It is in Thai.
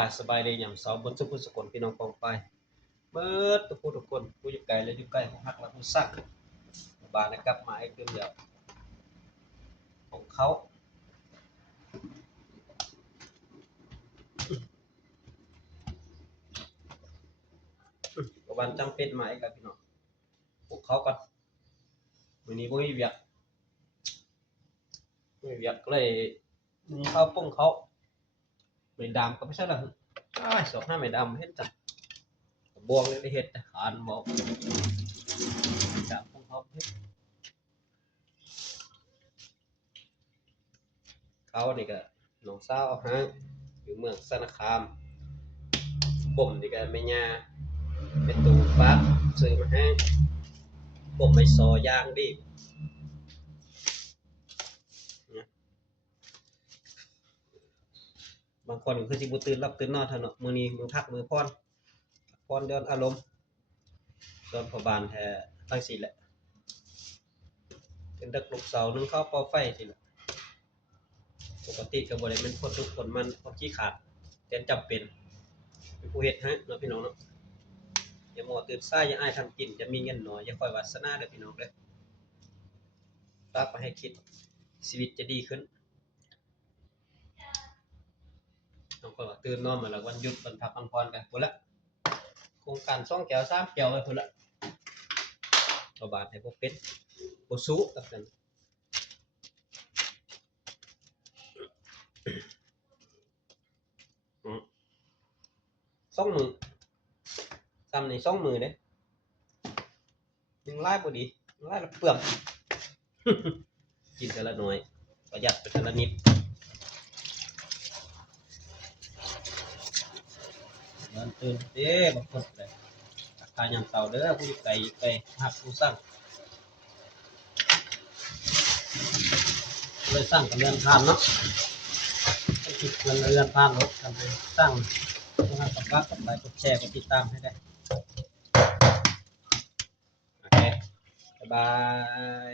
ผ่านสบายเลยอย่างเสาบนสุขุมสกลพี่น้องปองไปเบิดทุกคนผู้อยู่ไกลและอยู่ใกล้ของฮักและผู้ซักบานนะครับมาไอ้เครื่องเดียวของเขาวันจำเป็นมาไอ้กับพี่น้องพวกเขาก็วันนี้บ่มีเวียกก็เลยมีข้าวปุ้งเขาไม่ดำก็ไม่ใช่หรอกสองห้าไม่ดำเฮ็ดจ้ะบวงเลยได้เฮ็ดขานบอกดำปุ้งเขาเฮ็ดเขานี่ก็น้องสาวฮะอยู่เมืองสารคามบ่มนี่ก็แม่ย่าเป็นตูฟ้าซื้อมาให้บ่มไม่ซอย่างดิบางคนคือสิบ่ตื่นรับตื่นนอนเท่าเนาะมื้อนี้มื้อพักมื้อพรเดือนอารมณ์ตอนพอบานแท้ตั้งสิแหละเป็นดักลูกเสานึงเข้าปอไฟสิแหละปกติก็บ่ได้แม่นคนทุกคนมันคนขี้ขาดแต่จำเป็นเป็นผู้เฮ็ดให้เนาะพี่น้องเนาะอย่ามัวตื่นสายอย่าอ้ายทำกินจะมีเงินน้อยอย่าค่อยวาสนาเด้อพี่น้องเด้อฝากไปให้คิดชีวิตจะดีขึ้นต้องค่อยว่าตื่นนอนมาแล้ววันหยุดวันพักผ่อนกันพุ่นละโครงการ2แก้ว3แก้วไว้พุ่นละบ่บาดให้บ่เป็นบ่สู้กับกัน2 มื้อซ้ำนี่2 มื้อเด้ยังหลายบ่ดีหลายแล้วเปลืองกินแต่ละน้อยประหยัดไปแต่ละนิดเดินตื่นเด้บางคนเลยทายามเช้าเด้อผู้อยู่ไกลไปฮักผู้สร้างเลยสร้างกับเรือนผ่านเนาะคิดเรือนผ่านรถกันเลยสร้างต้องให้กับรักกับไลค์กดแชร์กดติดตามให้ได้โอเคบ๊ายบาย